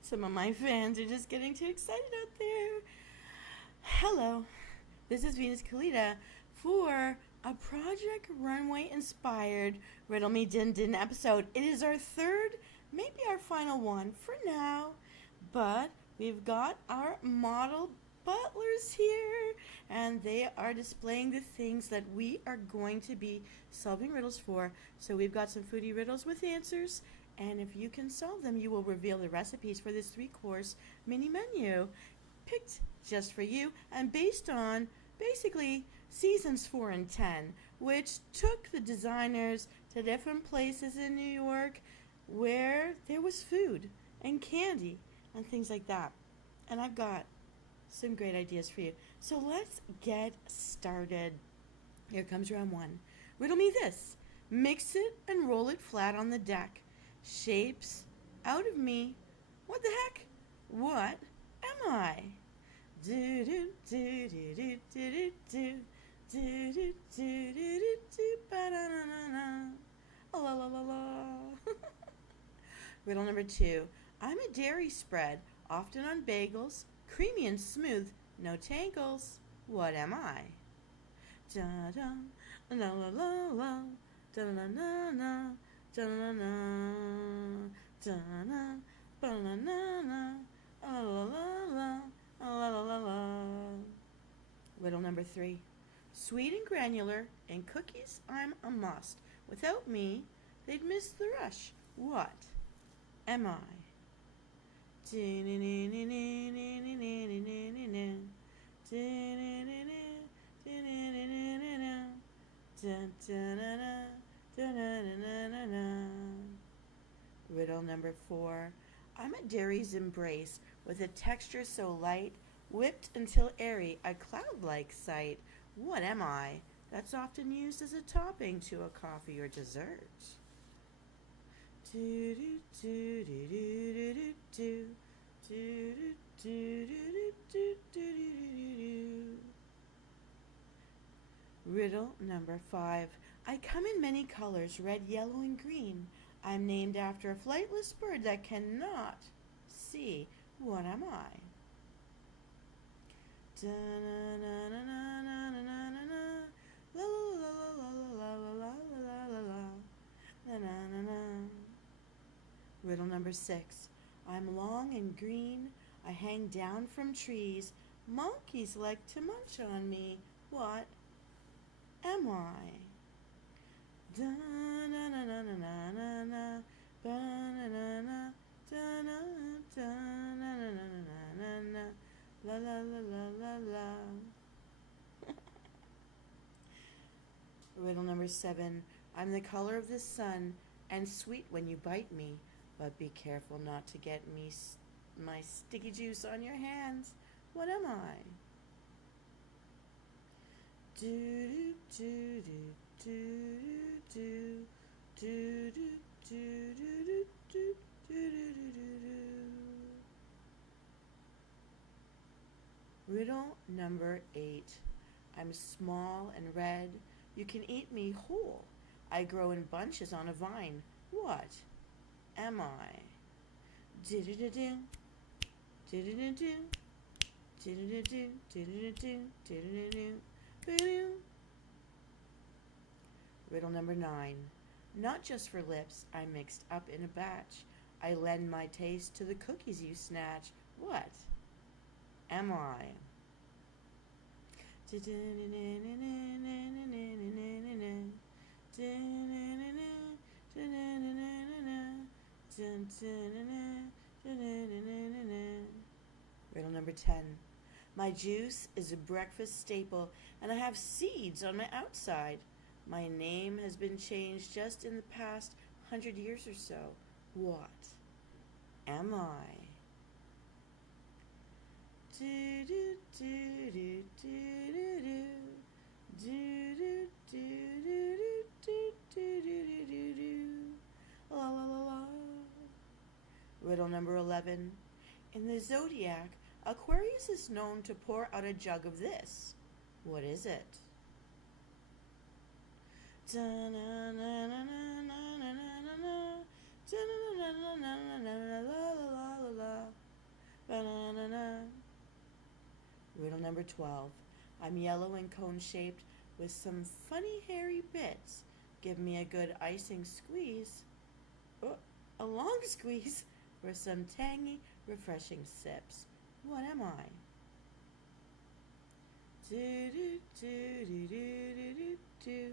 Some of my fans are just getting too excited out there. Hello, this is Venus Kalita for a Project Runway inspired Riddle Me Din Din episode. It is our third, maybe our final one for now, but we've got our model butlers here and they are displaying the things that we are going to be solving riddles for. So we've got some foodie riddles with answers, and if you can solve them, you will reveal the recipes for this 3-course mini menu picked just for you and based on basically seasons 4 and 10, which took the designers to different places in New York where there was food and candy and things like that. And I've got some great ideas for you. So let's get started. Here comes round 1. Riddle me this. Mix it and roll it flat on the deck. Shapes out of me. What the heck? What am I? Do do do do do do do do do do do do ba na na na na. La la la la. Riddle number 2. I'm a dairy spread, often on bagels, creamy and smooth, no tangles. What am I? Da da la la la la da la na na da la na da na ba la na na la la la la la la la. Riddle number 3. Sweet and granular, and cookies I'm a must. Without me, they'd miss the rush. What am I? Riddle number 4. I'm a dairy's embrace with a texture so light, whipped until airy, a cloud-like sight. What am I? That's often used as a topping to a coffee or dessert. Do do do do do do do do do do do do. Riddle number 5. I come in many colors, red, yellow, and green. I'm named after a flightless bird that cannot see. What am I? Riddle number 6. I'm long and green. I hang down from trees. Monkeys like to munch on me. What am I? La la la la la la. Riddle number 7. I'm the color of the sun and sweet when you bite me, but be careful not to get me my sticky juice on your hands. What am I? Do do do do do do do do do do do do do. Riddle number 8. I'm small and red. You can eat me whole. I grow in bunches on a vine. What am I? Do-do-do-do. Do-do-do-do. Do-do-do-do. Do-do-do-do. Do-do-do-do. Riddle number 9. Not just for lips, I'm mixed up in a batch. I lend my taste to the cookies you snatch. What am I? Riddle number 10. My juice is a breakfast staple, and I have seeds on my outside. My name has been changed just in the past 100 years or so. What am I? Do do do do do do do do do do do do do do do. La la la la. Riddle number 11. In the zodiac, Aquarius is known to pour out a jug of this. What is it? Da na na na na number 12. I'm yellow and cone-shaped with some funny hairy bits. Give me a good icing squeeze. Oh, a long squeeze for some tangy, refreshing sips. What am I? Do do do do do do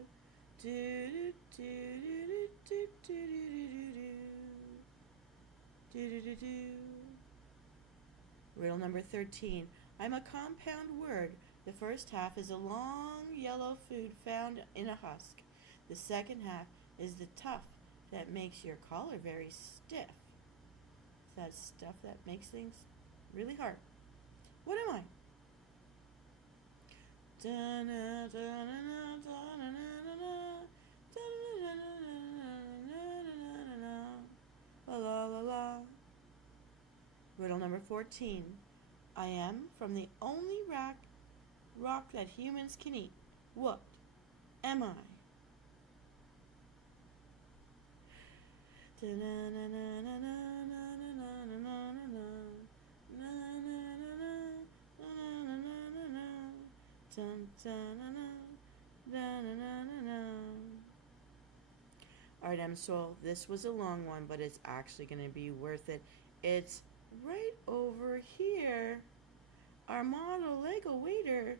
do do do do do do do do. Riddle number 13. I'm a compound word. The first half is a long yellow food found in a husk. The second half is the tough that makes your collar very stiff. It's that stuff that makes things really hard. What am I? La la la. Riddle number 14. I am from the only rock that humans can eat. What am I? Alright, Msoul, this was a long one, but it's actually going to be worth it. It's right over here. Our model Lego waiter.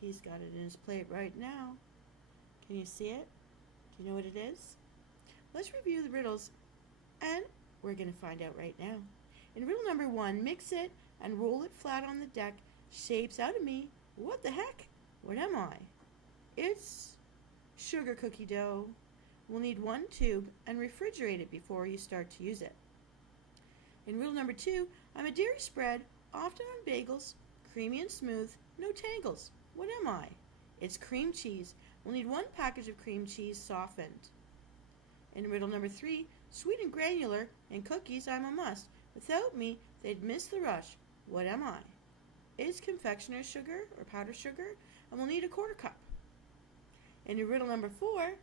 He's got it in his plate right now. Can you see it? Do you know what it is? Let's review the riddles, and we're going to find out right now. In riddle number 1, mix it and roll it flat on the deck. Shapes out of me. What the heck? What am I? It's sugar cookie dough. We'll need 1 tube and refrigerate it before you start to use it. In riddle number 2, I'm a dairy spread, often on bagels, creamy and smooth, no tangles. What am I? It's cream cheese. We'll need 1 package of cream cheese softened. In riddle number 3, sweet and granular, and cookies I'm a must. Without me, they'd miss the rush. What am I? It's confectioner's sugar or powdered sugar, and we'll need a 1/4 cup. In riddle number 4,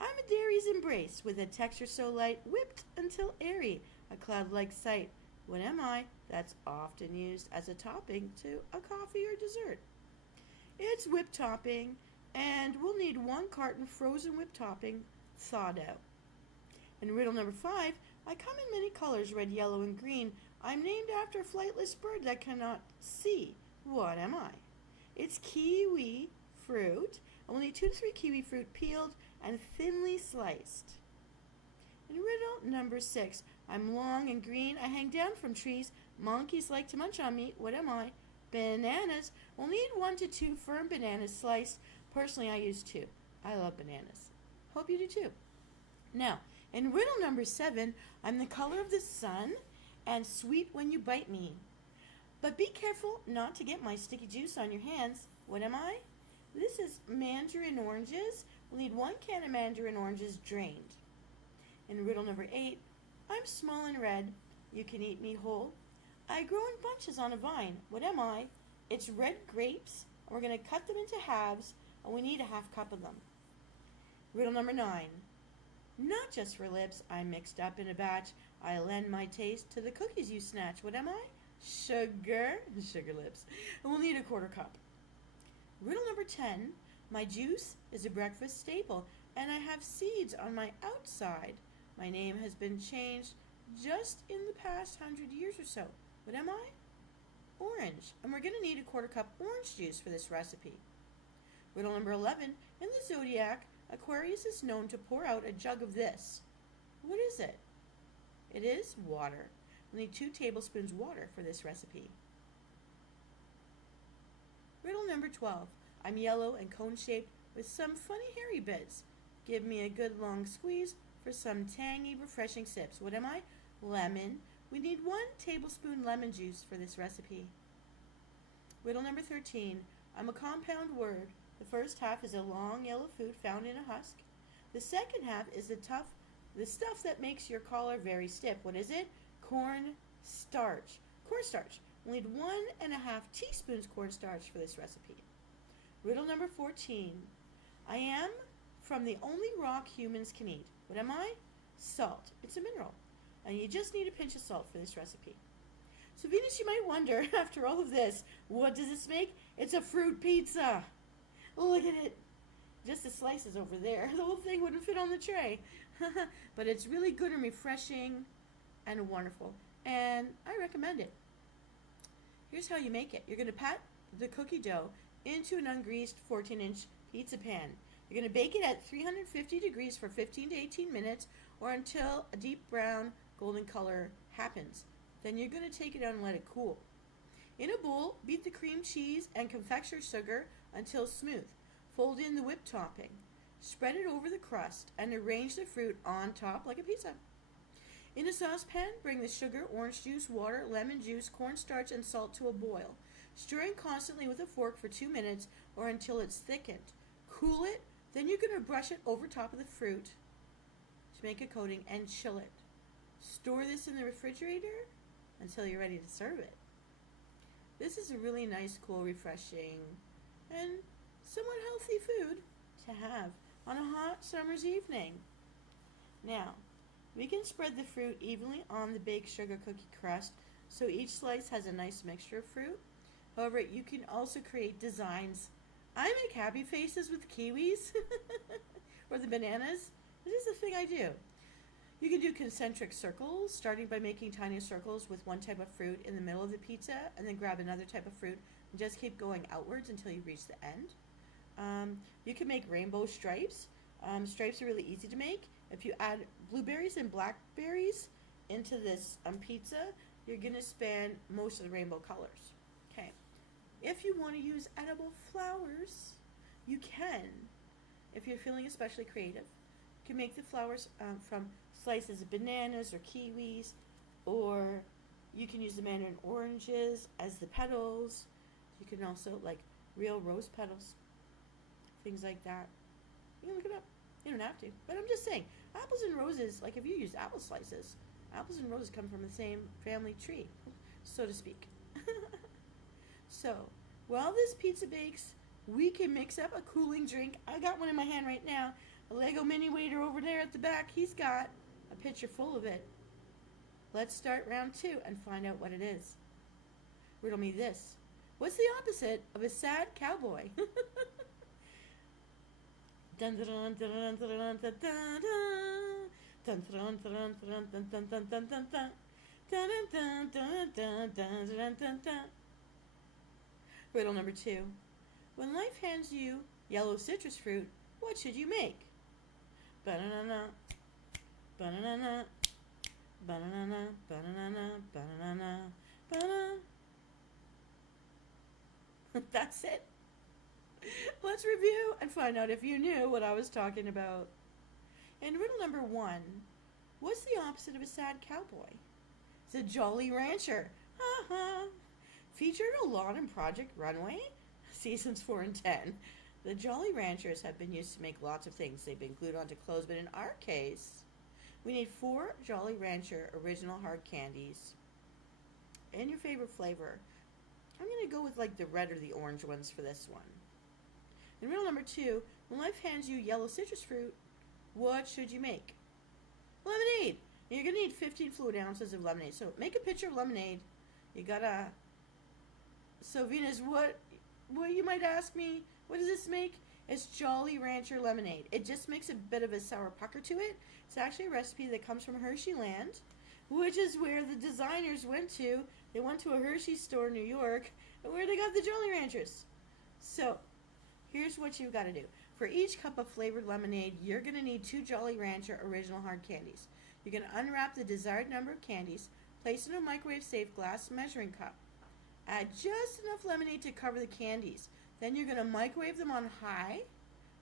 I'm a dairy's embrace with a texture so light, whipped until airy, a cloud-like sight. What am I? That's often used as a topping to a coffee or dessert. It's whipped topping, and we'll need 1 carton frozen whipped topping, thawed out. In riddle number 5, I come in many colors, red, yellow, and green. I'm named after a flightless bird that cannot see. What am I? It's kiwi fruit. I will need 2 to 3 kiwi fruit peeled and thinly sliced. In riddle number 6, I'm long and green. I hang down from trees. Monkeys like to munch on me. What am I? Bananas. We'll need 1 to 2 firm bananas sliced. Personally, I use 2. I love bananas. Hope you do too. Now, in riddle number 7, I'm the color of the sun and sweet when you bite me. But be careful not to get my sticky juice on your hands. What am I? This is mandarin oranges. We'll need 1 can of mandarin oranges drained. In riddle number 8, I'm small and red. You can eat me whole. I grow in bunches on a vine. What am I? It's red grapes, and we're going to cut them into halves, and we need a 1/2 cup of them. Riddle number 9. Not just for lips, I'm mixed up in a batch. I lend my taste to the cookies you snatch. What am I? Sugar lips. And we'll need a 1/4 cup. Riddle number 10. My juice is a breakfast staple, and I have seeds on my outside. My name has been changed just in the past 100 years or so. What am I? Orange. And we're going to need a 1/4 cup orange juice for this recipe. Riddle number 11. In the zodiac, Aquarius is known to pour out a jug of this. What is it? It is water. We'll need 2 tablespoons water for this recipe. Riddle number 12. I'm yellow and cone-shaped with some funny hairy bits. Give me a good long squeeze for some tangy, refreshing sips. What am I? Lemon. We need 1 tablespoon lemon juice for this recipe. Riddle number 13. I'm a compound word. The first half is a long yellow food found in a husk. The second half is the stuff that makes your collar very stiff. What is it? Cornstarch. Cornstarch. We'll need 1½ teaspoons cornstarch for this recipe. Riddle number 14. I am from the only rock humans can eat. What am I? Salt. It's a mineral. And you just need a pinch of salt for this recipe. So Venus, you might wonder, after all of this, what does this make? It's a fruit pizza. Look at it. Just the slices over there. The whole thing wouldn't fit on the tray. But it's really good and refreshing and wonderful. And I recommend it. Here's how you make it. You're going to pat the cookie dough into an ungreased 14-inch pizza pan. You're going to bake it at 350 degrees for 15 to 18 minutes or until a deep brown golden color happens. Then you're going to take it out and let it cool. In a bowl, beat the cream cheese and confectioner sugar until smooth. Fold in the whipped topping. Spread it over the crust and arrange the fruit on top like a pizza. In a saucepan, bring the sugar, orange juice, water, lemon juice, cornstarch, and salt to a boil. Stirring constantly with a fork for 2 minutes or until it's thickened. Cool it, then you're going to brush it over top of the fruit to make a coating and chill it. Store this in the refrigerator until you're ready to serve it. This is a really nice, cool, refreshing, and somewhat healthy food to have on a hot summer's evening. Now, we can spread the fruit evenly on the baked sugar cookie crust so each slice has a nice mixture of fruit. However, you can also create designs. I make happy faces with kiwis or the bananas. This is the thing I do. You can do concentric circles, starting by making tiny circles with one type of fruit in the middle of the pizza, and then grab another type of fruit and just keep going outwards until you reach the end. You can make rainbow stripes. Stripes are really easy to make. If you add blueberries and blackberries into this pizza, you're going to span most of the rainbow colors. Okay. If you want to use edible flowers, you can. If you're feeling especially creative, you can make the flowers from slices of bananas or kiwis, or you can use the mandarin oranges as the petals. You can also like real rose petals, things like that. You can look it up. You don't have to, but I'm just saying, apples and roses, like if you use apple slices, apples and roses come from the same family tree, so to speak. So, while this pizza bakes, we can mix up a cooling drink. I got one in my hand right now. A Lego mini waiter over there at the back, he's got a pitcher full of it. Let's start round 2 and find out what it is. Riddle me this. What's the opposite of a sad cowboy? Dun dun dun dun dun dun dun dun dun dun dun dun. Riddle number 2. When life hands you yellow citrus fruit, what should you make? Banana, banana, banana, banana, banana, banana. That's it. Let's review and find out if you knew what I was talking about. In riddle number 1, what's the opposite of a sad cowboy? It's a jolly rancher. Featured a lot in Project Runway, seasons 4 and 10. The Jolly Ranchers have been used to make lots of things. They've been glued onto clothes, but in our case, we need 4 Jolly Rancher original hard candies. And your favorite flavor. I'm going to go with like the red or the orange ones for this one. In riddle number 2, when life hands you yellow citrus fruit, what should you make? Lemonade. You're going to need 15 fluid ounces of lemonade. So make a pitcher of lemonade. You gotta... So Venus, what you might ask me, what does this make? It's Jolly Rancher lemonade. It just makes a bit of a sour pucker to it. It's actually a recipe that comes from Hershey Land, which is where the designers went to. They went to a Hershey store in New York, where they got the Jolly Ranchers. So, here's what you've got to do. For each cup of flavored lemonade, you're going to need 2 Jolly Rancher original hard candies. You're going to unwrap the desired number of candies, place in a microwave-safe glass measuring cup. Add just enough lemonade to cover the candies. Then you're going to microwave them on high,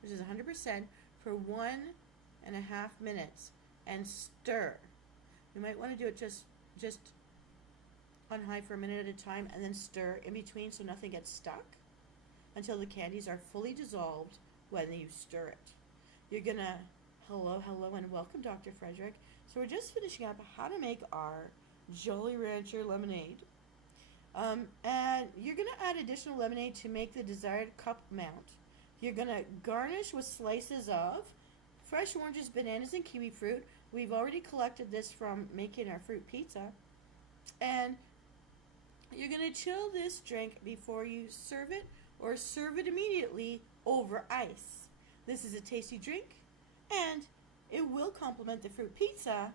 which is 100%, for 1.5 minutes, and stir. You might want to do it just on high for a minute at a time, and then stir in between so nothing gets stuck until the candies are fully dissolved when you stir it. You're going to, hello, and welcome, Dr. Frederick. So we're just finishing up how to make our Jolly Rancher lemonade. And you're going to add additional lemonade to make the desired cup amount. You're going to garnish with slices of fresh oranges, bananas, and kiwi fruit. We've already collected this from making our fruit pizza. And you're going to chill this drink before you serve it or serve it immediately over ice. This is a tasty drink, and it will complement the fruit pizza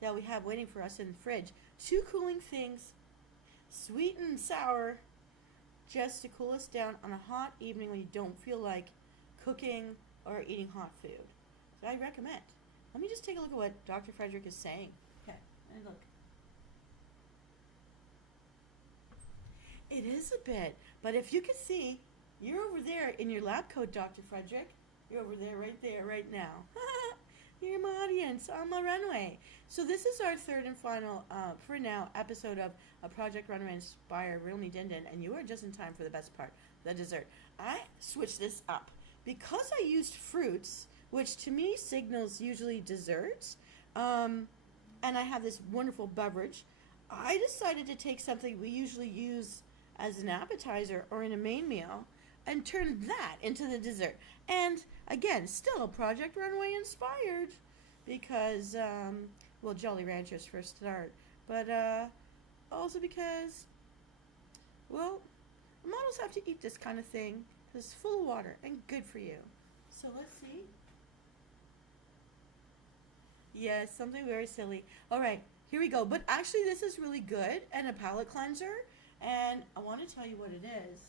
that we have waiting for us in the fridge. Two cooling things, sweet and sour, just to cool us down on a hot evening when you don't feel like cooking or eating hot food. So I recommend. Let me just take a look at what Dr. Frederick is saying. Okay, and look. It is a bit, but if you can see, you're over there in your lab coat, Dr. Frederick. You're over there, right now. You're my audience on my runway. So this is our third and final, for now, episode of a Project Runway inspired Riddle Me Din Din, and you are just in time for the best part, the dessert. I switched this up because I used fruits, which to me signals usually desserts, and I have this wonderful beverage. I decided to take something we usually use as an appetizer or in a main meal and turn that into the dessert. And again, still Project Runway inspired because, well, Jolly Ranchers for a start, but also because, well, models have to eat this kind of thing because it's full of water and good for you. So let's see. Yes, something very silly. All right, here we go. But actually, this is really good and a palate cleanser. And I want to tell you what it is.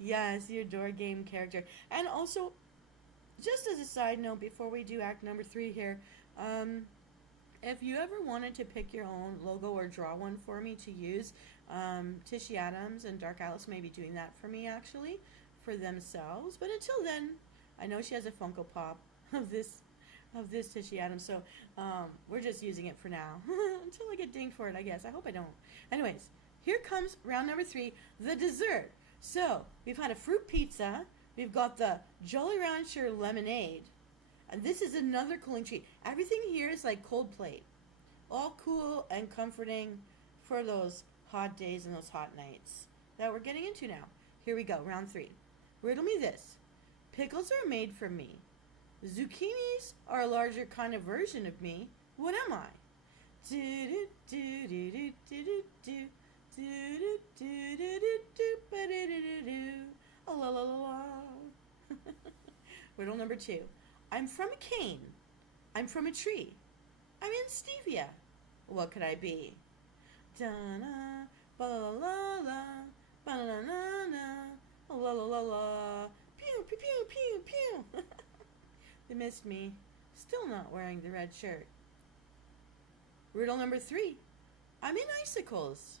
Yes, your door game character. And also, just as a side note, before we do act number 3 here, if you ever wanted to pick your own logo or draw one for me to use, Tishy Adams and Dark Alice may be doing that for me, actually, for themselves. But until then, I know she has a Funko Pop of this Tishy Adams, so we're just using it for now until I get dinged for it, I guess. I hope I don't. Anyways, here comes round number 3, the dessert. So we've had a fruit pizza, we've got the Jolly Rancher lemonade, and this is another cooling treat. Everything here is like cold plate, all cool and comforting for those hot days and those hot nights that we're getting into now. Here we go, round 3. Riddle me this. Pickles are made from me. Zucchinis are a larger kind of version of me. What am I? Riddle number 2. I'm from a cane. I'm from a tree. I'm in stevia. What could I be? Da-na, ba-la-la-la, ba-na-na-na, la-la-la-la, pew, pew, pew, pew, pew. They missed me. Still not wearing the red shirt. Riddle number 3. I'm in icicles.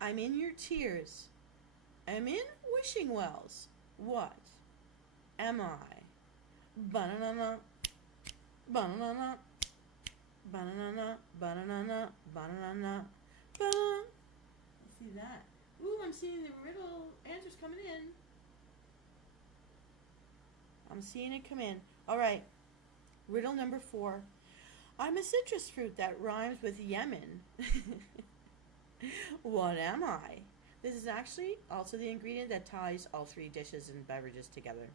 I'm in your tears. I'm in wishing wells. What am I? Banana, banana, banana, banana, banana, banana. See that? Ooh, I'm seeing the riddle answers coming in. I'm seeing it come in. All right. Riddle number 4. I'm a citrus fruit that rhymes with Yemen. What am I? This is actually also the ingredient that ties all 3 dishes and beverages together.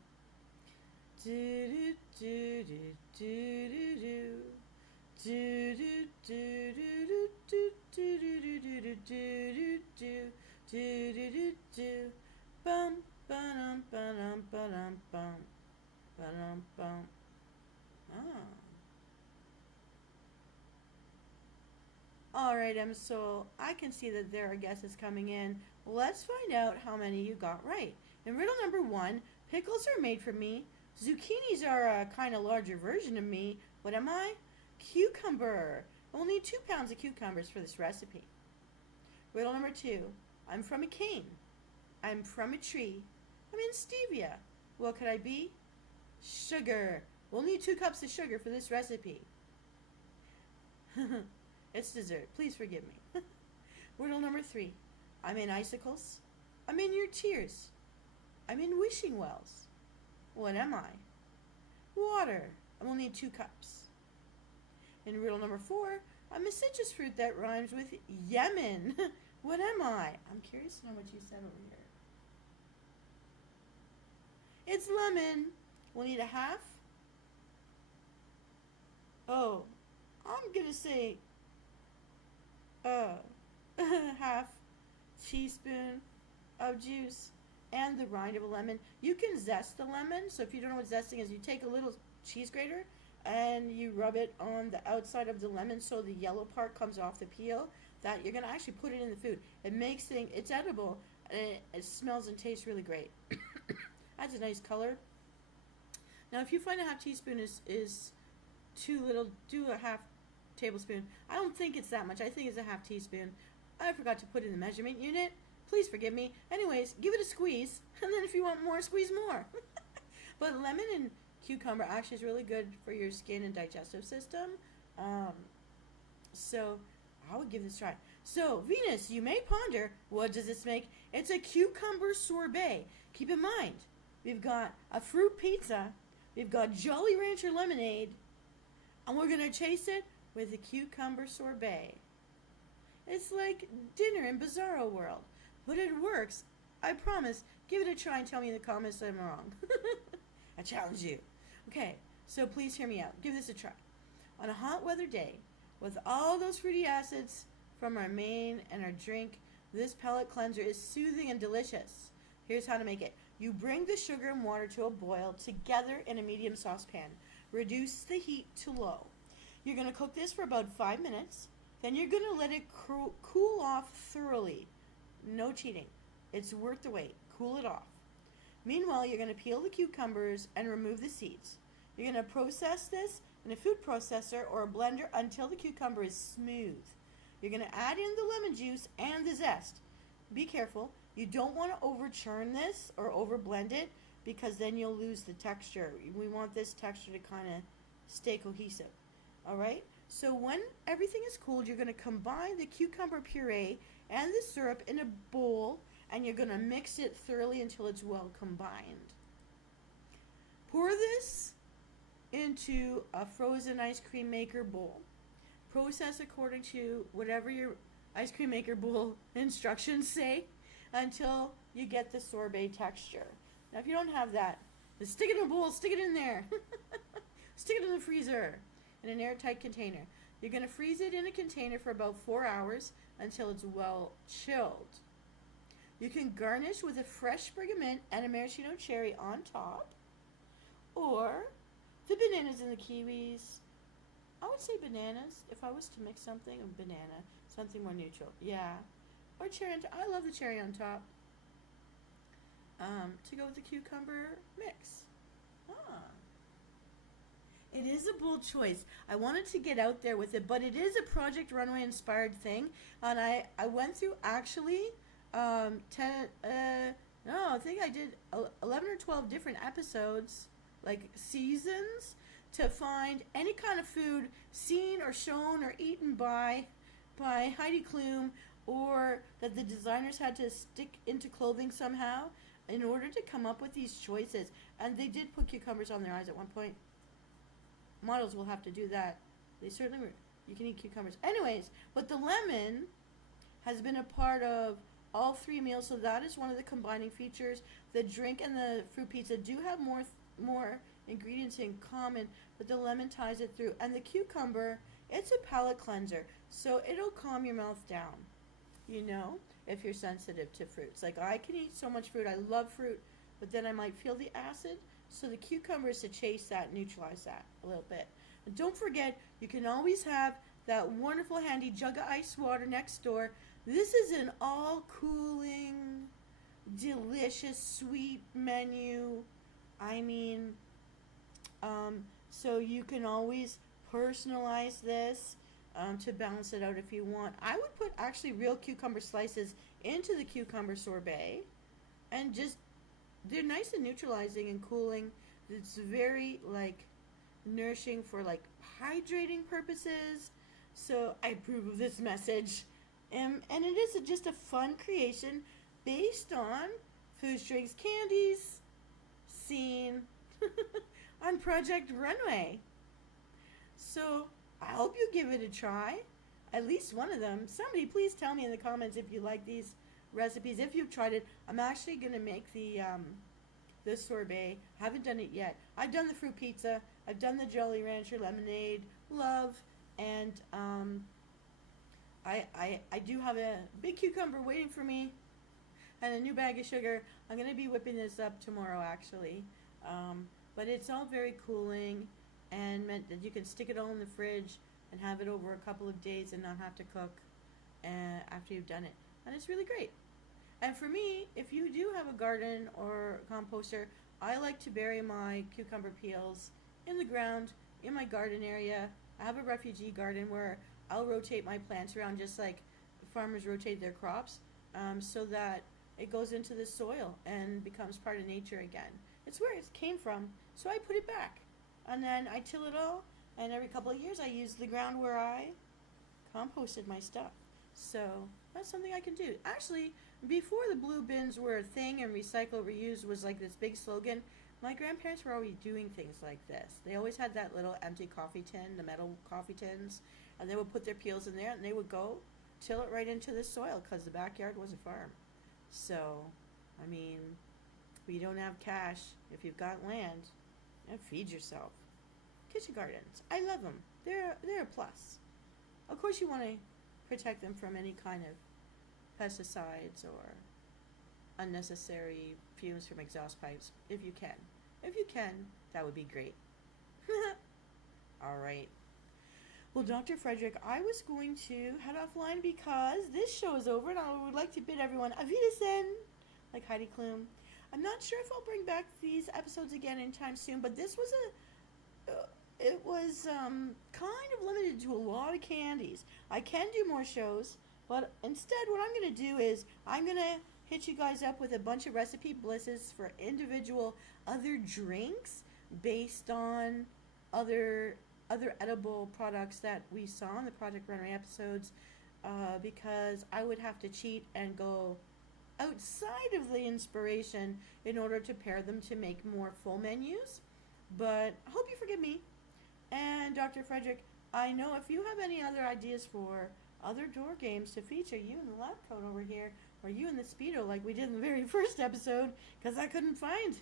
Do do do do do do do do do do do do do do do do do do bum bum bum bum bum bum. Alright, Msoul, I can see that there are guesses coming in. Let's find out how many you got right. In riddle number 1, pickles are made from me. Zucchinis are a kind of larger version of me. What am I? Cucumber. Only 2 pounds of cucumbers for this recipe. Riddle number 2, I'm from a cane. I'm from a tree. I'm in stevia. What could I be? Sugar. We'll need 2 cups of sugar for this recipe. It's dessert. Please forgive me. Riddle number 3. I'm in icicles. I'm in your tears. I'm in wishing wells. What am I? Water. I will need 2 cups. In riddle number 4, I'm a citrus fruit that rhymes with Yemen. What am I? I'm curious to know what you said over here. It's lemon. We'll need a half. Oh, I'm going to say uh, half teaspoon of juice and the rind of a lemon. You can zest the lemon, so if you don't know what zesting is, you take a little cheese grater and you rub it on the outside of the lemon so the yellow part comes off the peel. That you're gonna actually put it in the food. It makes things, it's edible, and it smells and tastes really great. Adds a nice color. Now, if you find a half teaspoon is too little, do a half tablespoon. I don't think it's that much. I think it's a half teaspoon. I forgot to put in the measurement unit. Please forgive me. Anyways, give it a squeeze, and then if you want more, squeeze more. But lemon and cucumber actually is really good for your skin and digestive system. So I would give this a try. So, Venus, you may ponder, what does this make? It's a cucumber sorbet. Keep in mind, we've got a fruit pizza, we've got Jolly Rancher lemonade, and we're going to chase it with a cucumber sorbet. It's like dinner in Bizarro World, but it works. I promise. Give it a try and tell me in the comments that I'm wrong. I challenge you. Okay, so please hear me out. Give this a try. On a hot weather day, with all those fruity acids from our main and our drink, this palate cleanser is soothing and delicious. Here's how to make it. You bring the sugar and water to a boil together in a medium saucepan. Reduce the heat to low. You're going to cook this for about 5 minutes. Then you're going to let it cool off thoroughly. No cheating. It's worth the wait. Cool it off. Meanwhile, you're going to peel the cucumbers and remove the seeds. You're going to process this in a food processor or a blender until the cucumber is smooth. You're going to add in the lemon juice and the zest. Be careful. You don't want to over churn this or over blend it because then you'll lose the texture. We want this texture to kind of stay cohesive. Alright? So when everything is cooled, you're going to combine the cucumber puree and the syrup in a bowl, and you're going to mix it thoroughly until it's well combined. Pour this into a frozen ice cream maker bowl. Process according to whatever your ice cream maker bowl instructions say until you get the sorbet texture. Now, if you don't have that, just stick it in a bowl, stick it in there. Stick it in the freezer in an airtight container. You're going to freeze it in a container for about 4 hours until it's well chilled. You can garnish with a fresh sprig of mint and a maraschino cherry on top, or the bananas and the kiwis. I would say bananas if I was to mix something, a banana, something more neutral. Yeah. Or cherry on top. I love the cherry on top. To go with the cucumber mix. It is a bold choice. I wanted to get out there with it, but it is a Project Runway inspired thing. And I went through actually I think I did 11 or 12 different episodes, like seasons, to find any kind of food seen or shown or eaten by Heidi Klum, or that the designers had to stick into clothing somehow in order to come up with these choices. And they did put cucumbers on their eyes at one point. Models will have to do that. They certainly were. You can eat cucumbers. Anyways, but the lemon has been a part of all 3 meals, so that is one of the combining features. The drink and the fruit pizza do have more ingredients in common, but the lemon ties it through. And the cucumber, it's a palate cleanser, so it'll calm your mouth down, you know, if you're sensitive to fruits. Like, I can eat so much fruit. I love fruit, but then I might feel the acid. So the cucumber is to chase that, neutralize that a little bit. And don't forget, you can always have that wonderful handy jug of ice water next door. This is an all-cooling, delicious, sweet menu. I mean, so you can always personalize this to balance it out if you want. I would put actually real cucumber slices into the cucumber sorbet and just, they're nice and neutralizing and cooling. It's very, like, nourishing for, like, hydrating purposes. So I approve of this message. And it is just a fun creation based on foods, drinks, candies seen on Project Runway. So I hope you give it a try. At least one of them. Somebody please tell me in the comments if you like these recipes, if you've tried it. I'm actually going to make the sorbet. Haven't done it yet. I've done the fruit pizza. I've done the Jolly Rancher lemonade. Love. And I do have a big cucumber waiting for me and a new bag of sugar. I'm going to be whipping this up tomorrow, actually. But it's all very cooling and meant that you can stick it all in the fridge and have it over a couple of days and not have to cook after you've done it. And it's really great. And for me, if you do have a garden or composter, I like to bury my cucumber peels in the ground in my garden area. I have a refugee garden where I'll rotate my plants around just like farmers rotate their crops, so that it goes into the soil and becomes part of nature again. It's where it came from, so I put it back. And then I till it all, and every couple of years I use the ground where I composted my stuff. So that's something I can do. Actually, before the blue bins were a thing and recycle, reuse was like this big slogan, my grandparents were always doing things like this. They always had that little empty coffee tin, the metal coffee tins, and they would put their peels in there and they would go till it right into the soil because the backyard was a farm. So, I mean, we don't have cash. If you've got land, feed yourself. Kitchen gardens, I love them. They're a plus. Of course, you want to protect them from any kind of pesticides or unnecessary fumes from exhaust pipes, if you can. If you can, that would be great. All right. Well, Dr. Frederick, I was going to head offline because this show is over, and I would like to bid everyone Auf Wiedersehen, like Heidi Klum. I'm not sure if I'll bring back these episodes again anytime soon, but this was it was kind of limited to a lot of candies. I can do more shows, but instead what I'm going to do is I'm going to hit you guys up with a bunch of recipe blisses for individual other drinks based on other edible products that we saw in the Project Runway episodes, because I would have to cheat and go outside of the inspiration in order to pair them to make more full menus. But I hope you forgive me. And Dr. Frederick, I know if you have any other ideas for other door games to feature you in the lab coat over here, or you in the Speedo like we did in the very first episode, because I couldn't find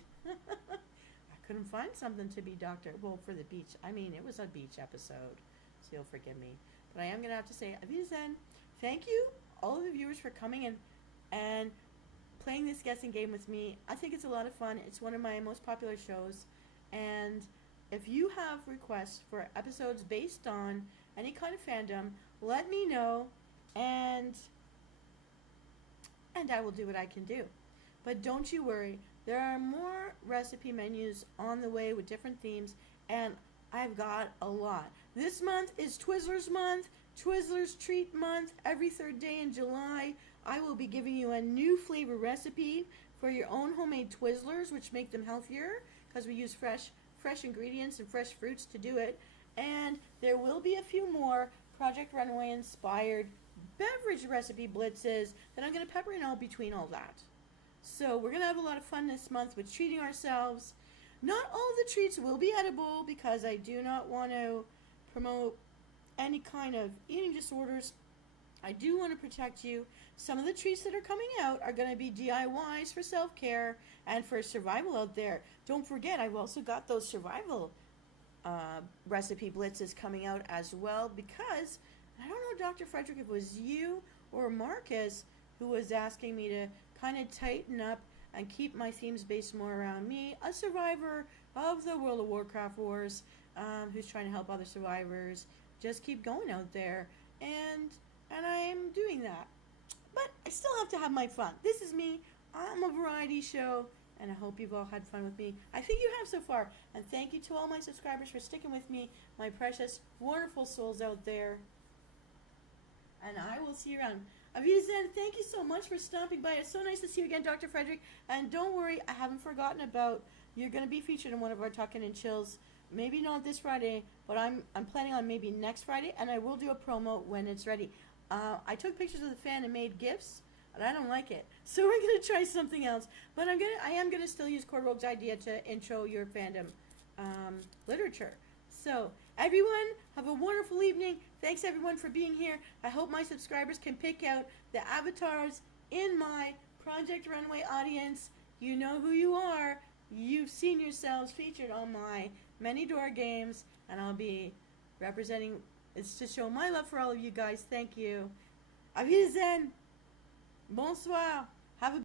something to be Dr. Well, for the beach. I mean, it was a beach episode, so you'll forgive me. But I am going to have to say, Auf Wiedersehen. Thank you, all of the viewers, for coming in and playing this guessing game with me. I think it's a lot of fun. It's one of my most popular shows. And if you have requests for episodes based on any kind of fandom, let me know, and I will do what I can do. But don't you worry, there are more recipe menus on the way with different themes, and I've got a lot. This month is Twizzlers month, Twizzlers treat month. Every third day in July, I will be giving you a new flavor recipe for your own homemade Twizzlers, which make them healthier because we use fresh ingredients and fresh fruits to do it. And there will be a few more Project Runway inspired beverage recipe blitzes that I'm going to pepper in all between all that. So we're going to have a lot of fun this month with treating ourselves. Not all of the treats will be edible because I do not want to promote any kind of eating disorders. I do want to protect you. Some of the treats that are coming out are going to be DIYs for self-care and for survival out there. Don't forget, I've also got those survival recipe blitzes coming out as well, because I don't know, Dr. Frederick, if it was you or Marcus who was asking me to kind of tighten up and keep my themes based more around me, a survivor of the World of Warcraft wars, who's trying to help other survivors just keep going out there, and I am doing that. But I still have to have my fun. This is me. I'm a variety show, and I hope you've all had fun with me. I think you have so far. And thank you to all my subscribers for sticking with me, my precious, wonderful souls out there. And I will see you around. Auf Wiedersehen, thank you so much for stopping by. It's so nice to see you again, Dr. Frederick. And don't worry, I haven't forgotten about you're going to be featured in one of our Tuckin' and Chills. Maybe not this Friday, but I'm planning on maybe next Friday, and I will do a promo when it's ready. I took pictures of the fan and made gifs, but I don't like it. So we're going to try something else. But I am going to still use Cord Rogue's idea to intro your fandom literature. So everyone, have a wonderful evening. Thanks everyone for being here. I hope my subscribers can pick out the avatars in my Project Runway audience. You know who you are. You've seen yourselves featured on my many door games, and I'll be representing. It's to show my love for all of you guys. Thank you. Auf Wiedersehen. Bonsoir.